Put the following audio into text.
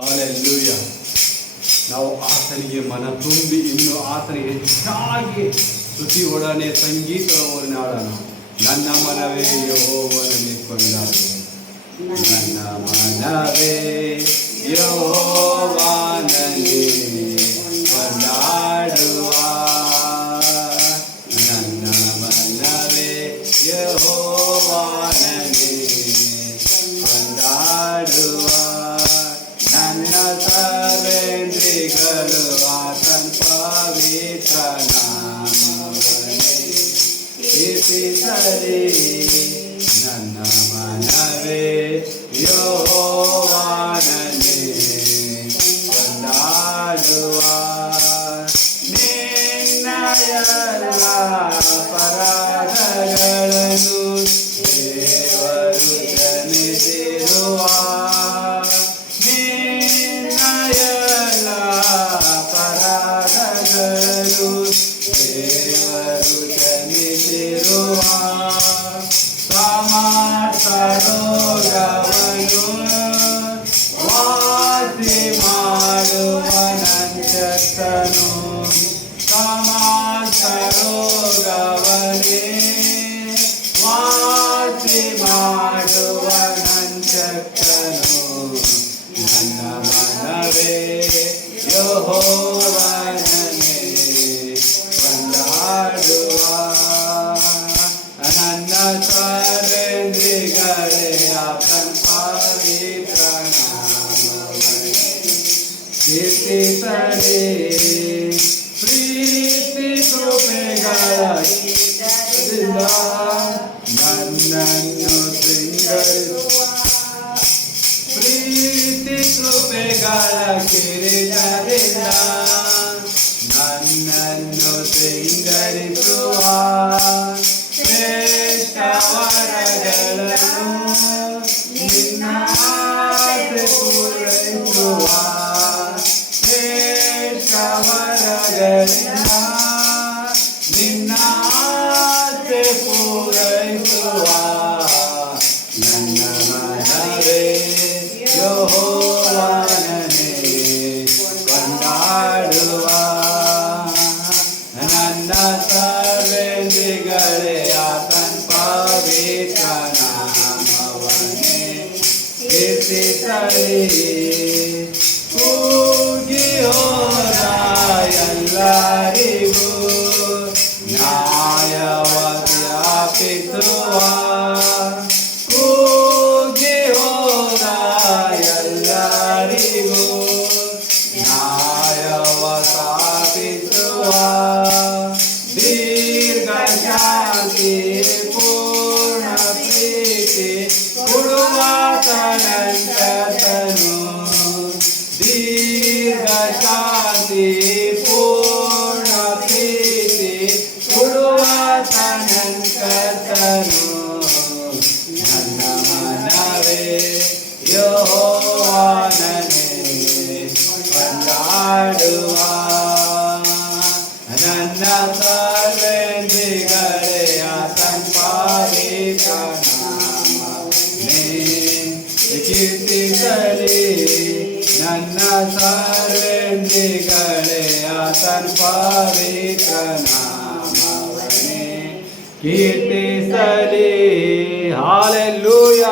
Hallelujah. ನಾವು ಆತನಿಗೆ ಮನ ತುಂಬಿ ಇನ್ನು ಆತನಿಗೆ ಹೆಚ್ಚಾಗಿ ಸ್ತುತಿ ಒಡನೆ ಸಂಗೀತವನ್ನು ಹಾಡೋಣ. ನನ್ನ ಮನವೇ ಯೆಹೋವನನ್ನೇ ಕೊಂಡಾಡು, ನನ್ನ ಮನವೇ ಯೆಹೋವನನ್ನೇ ಕೊಂಡಾಡುವ, ನನ್ನ ಮನವೇ ಯೆಹೋವನನ್ನೇ ಕೊಂಡಾಡುವ, ನನ್ನ ಸರ್ವೇಂದ್ರಿಯಗಳು ಆತನ ಪವಿತ್ರ ನಾಮವನ್ನೇ ಕೀರ್ತಿಸಲಿ. ನನ್ನ ಮನವೇ ಯೆಹೋವನನ್ನೇ ಕೊಂಡಾಡುವ, ನಿನ್ನ ಎಲ್ಲ ಅಪರಾಧಗಳನ್ನು ದೇವರು ಕ್ಷಮಿಸಿರುವ, ನಿನ್ನ ಎಲ್ಲ ಅಪರಾಧಗಳನ್ನು ದೇವರು ಕ್ಷಮಿಸಿರುವ, ಸಮರ್ಥರೋಗವನ್ನು ವಾಸಿ ಮಾಡುವ ನಂಚಕನು, ಸಮರ್ಥರೋಗವನ್ನೇ ವಾಸಿ ಮಾಡುವ ನಂಚಕನು, ನನ್ನ ಮನವೇ ಯೆಹೋವನನ್ನೇ ಕೊಂಡಾಡುವ, ನನ್ನ ಸರ್ವೇಂದ್ರಿಯಗಳೇ ಆತನ ಪವಿತ್ರ ನಾಮವನ್ನೇ ಕೀರ್ತಿಸಲಿ. ಪ್ರೀತಿ ಕೃಪೆಗಳಿಂದ ನನ್ನನ್ನು ಸಿಂಗರಿಸುವ, ಪ್ರೀತಿ ಕೃಪೆಗಳ ಕಿರೀಟದಿಂದ ನನ್ನನ್ನು ಸಿಂಗರಿಸುವ, ಶ್ರೇಷ್ಠ ವರಗಳನ್ನು ನಿನ್ನ ಆಸೆ ಪೂರೈಸುವ, ಶ್ರೇಷ್ಠ ವರಗಳಿಂದ ನಿನ್ನ ಆಸೆ ಪೂರೈಸುವ, ನನ್ನ ಮನವೇ ಯೆಹೋವನನ್ನೇ ಕೊಂಡಾಡುವ, ನನ್ನ ಸರ್ವೇಂದ್ರಿಯಗಳೇ ಆತನ ಪವಿತ್ರ ನಾಮವನ್ನೇ ಕೀರ್ತಿಸಲಿ. ಕೂಗಿ ಹೋದ ಎಲ್ಲರಿಗೂ ನ್ಯಾಯವ ಜ್ಞಾಪಿಸುವ, ಕೂಗಿ ಹೋದ ಎಲ್ಲರಿಗೂ ನ್ಯಾಯವ ಸ್ಥಾಪಿಸುವ, ದೀರ್ಘ ಶಾಂತಿ ಪೂರ್ಣ ಪ್ರೀತಿ ಕೊಡುವ ತನಂತನು, ದೀರ್ಘ ಶಾಂತಿ ಪೂರ್ಣ ಪ್ರೀತಿ ಕೊಡುವ ತನಂತನು, ನನ್ನ ಮನವೇ ಯೆಹೋವನನ್ನೇ ಕೊಂಡಾಡುವ, ನನ್ನ ಸರ್ವೇಂದ್ರಿಯಗಳೇ ಆತನ ಪವಿತ್ರ ನಾಮವನ್ನೇ ಕೀರ್ತಿಸಲಿ. ನನ್ನ ಸರ್ವೇಂದ್ರಿಯಗಳೇ ಆತನ ಪವಿತ್ರ ನಾಮವನ್ನೇ ಕೀರ್ತಿಸಲಿ. ಹಾಲೆಲೂಯ.